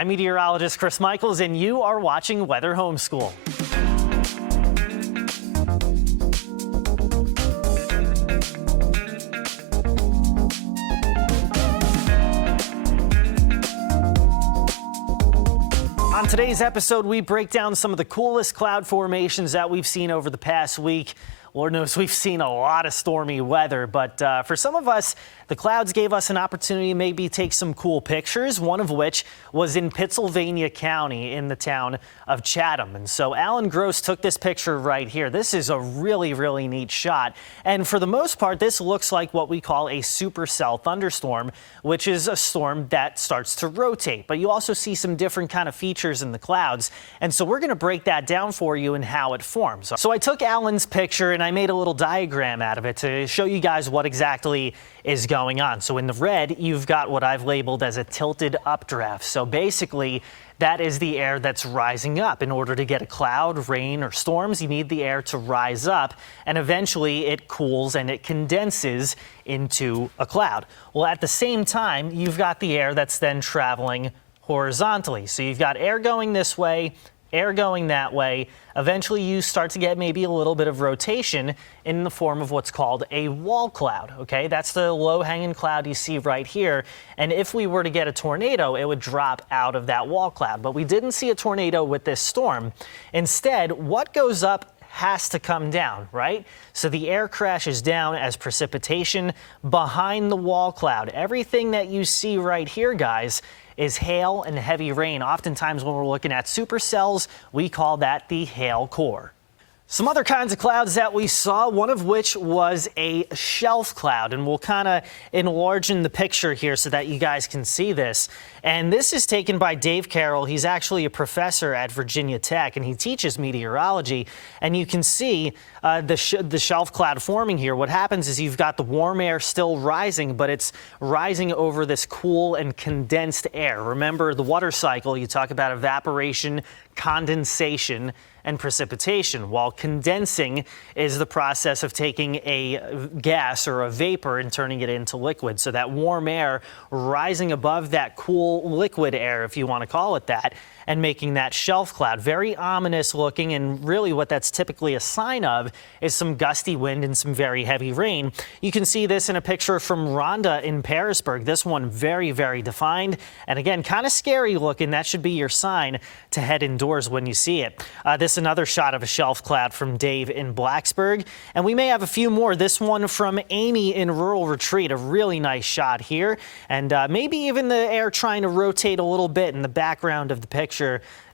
I'm meteorologist Chris Michaels, and you are watching Weather Homeschool. On today's episode, we break down some of the coolest cloud formations that we've seen over the past week. Lord knows we've seen a lot of stormy weather, but for some of us, the clouds gave us an opportunity to maybe take some cool pictures, one of which was in Pittsylvania County in the town of Chatham. And so Alan Gross took this picture right here. This is a really, really neat shot. And for the most part, this looks like what we call a supercell thunderstorm, which is a storm that starts to rotate. But you also see some different kind of features in the clouds. And so we're going to break that down for you and how it forms. So I took Alan's picture and I made a little diagram out of it to show you guys what exactly is going on. So in the red, you've got what I've labeled as a tilted updraft. So basically, that is the air that's rising up. In order to get a cloud, rain, or storms, you need the air to rise up, and eventually it cools and it condenses into a cloud. Well, at the same time, you've got the air that's then traveling horizontally. So you've got air going this way, air going that way. Eventually you start to get maybe a little bit of rotation in the form of what's called a wall cloud. Okay, that's the low-hanging cloud you see right here. And if we were to get a tornado, it would drop out of that wall cloud. But we didn't see a tornado with this storm. Instead, what goes up has to come down, right? So the air crashes down as precipitation behind the wall cloud. Everything that you see right here, guys, is hail and heavy rain. Oftentimes when we're looking at supercells, we call that the hail core. Some other kinds of clouds that we saw, one of which was a shelf cloud, and we'll kind of enlarge in the picture here so that you guys can see this. And this is taken by Dave Carroll. He's actually a professor at Virginia Tech, and he teaches meteorology. And you can see the shelf cloud forming here. What happens is you've got the warm air still rising, but it's rising over this cool and condensed air. Remember the water cycle, you talk about evaporation, condensation, and precipitation, while condensing is the process of taking a gas or a vapor and turning it into liquid. So that warm air rising above that cool liquid air, if you want to call it that, and making that shelf cloud. Very ominous looking, and really what that's typically a sign of is some gusty wind and some very heavy rain. You can see this in a picture from Rhonda in Parisburg. This one very, very defined, and again, kind of scary looking. That should be your sign to head indoors when you see it. This is another shot of a shelf cloud from Dave in Blacksburg, and we may have a few more. This one from Amy in Rural Retreat, a really nice shot here, and maybe even the air trying to rotate a little bit in the background of the picture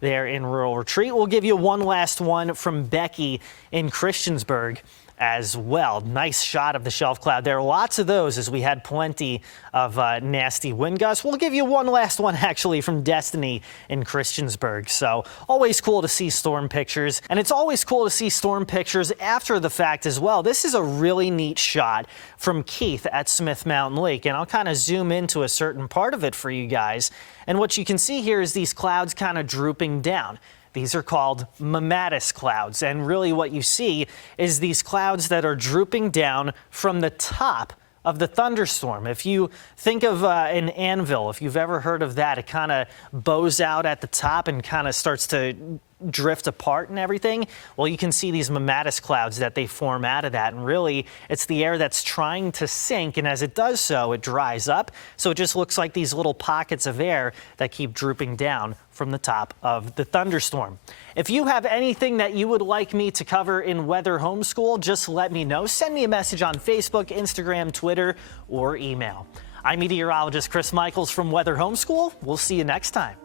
there in Rural Retreat. We'll give you one last one from Becky in Christiansburg as well. Nice shot of the shelf cloud. There are lots of those as we had plenty of nasty wind gusts. We'll give you one last one actually from Destiny in Christiansburg. So always cool to see storm pictures, and it's always cool to see storm pictures after the fact as well. This is a really neat shot from Keith at Smith Mountain Lake, and I'll kind of zoom into a certain part of it for you guys. And what you can see here is these clouds kind of drooping down. These are called mammatus clouds, and really what you see is these clouds that are drooping down from the top of the thunderstorm. If you think of an anvil, if you've ever heard of that, it kind of bows out at the top and kind of starts to drift apart and everything. Well, you can see these mammatus clouds that they form out of that, and really it's the air that's trying to sink, and as it does so, it dries up. So it just looks like these little pockets of air that keep drooping down from the top of the thunderstorm. If you have anything that you would like me to cover in Weather Homeschool, just let me know. Send me a message on Facebook, Instagram, Twitter, or email. I'm meteorologist Chris Michaels from Weather Homeschool. We'll see you next time.